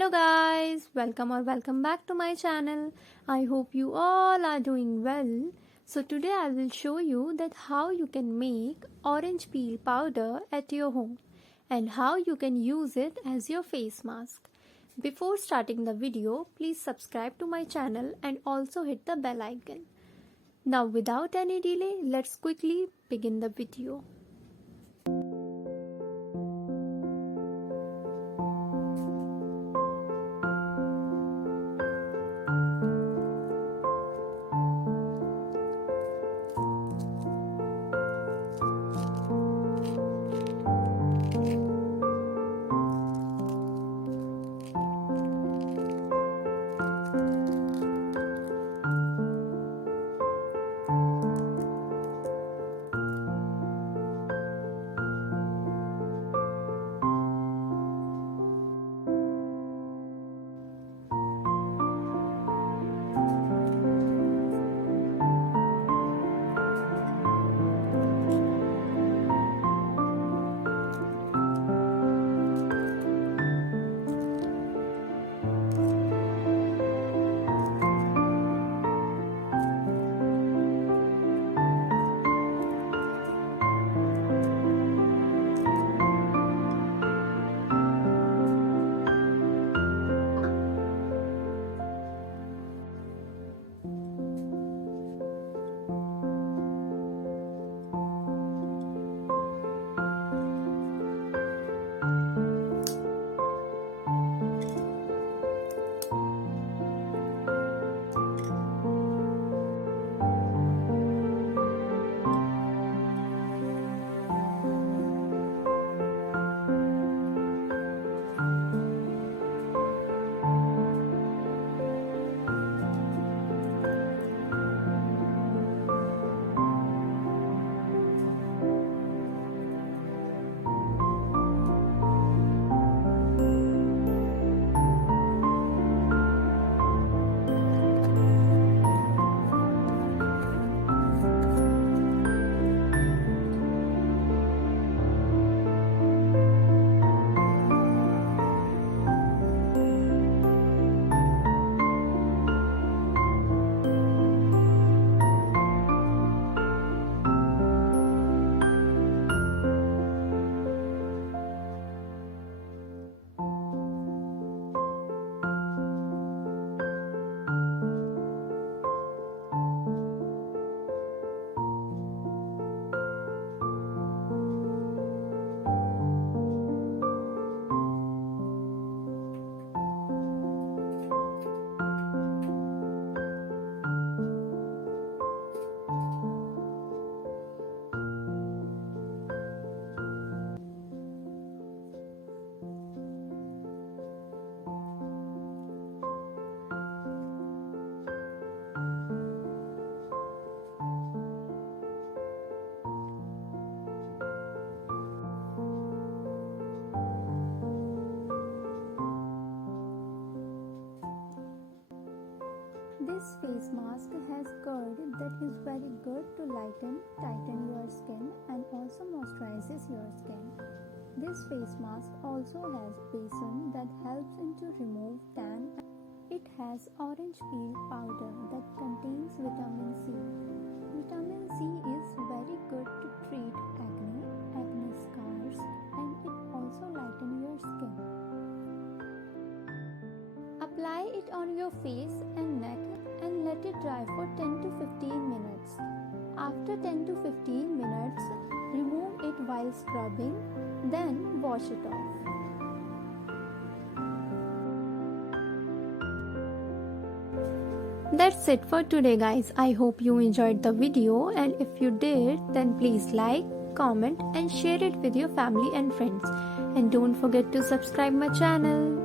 Hello guys, welcome back to my channel. I hope you all are doing well. So today I will show you that how you can make orange peel powder at your home and how you can use it as your face mask. Before starting the video, please subscribe to my channel and also hit the bell icon. Now without any delay, let's quickly begin the video. This face mask has curd that is very good to tighten your skin and also moisturizes your skin. This face mask also has besan that helps to remove tan. It has orange peel powder that contains vitamin C. Vitamin C is very good to treat acne scars, and it also lightens your skin. Apply it on your face and neck and let it dry for 10 to 15 minutes. After 10 to 15 minutes, remove it while scrubbing, then wash it off. That's it for today guys. I hope you enjoyed the video, and if you did, then please like, comment and share it with your family and friends. And don't forget to subscribe my channel.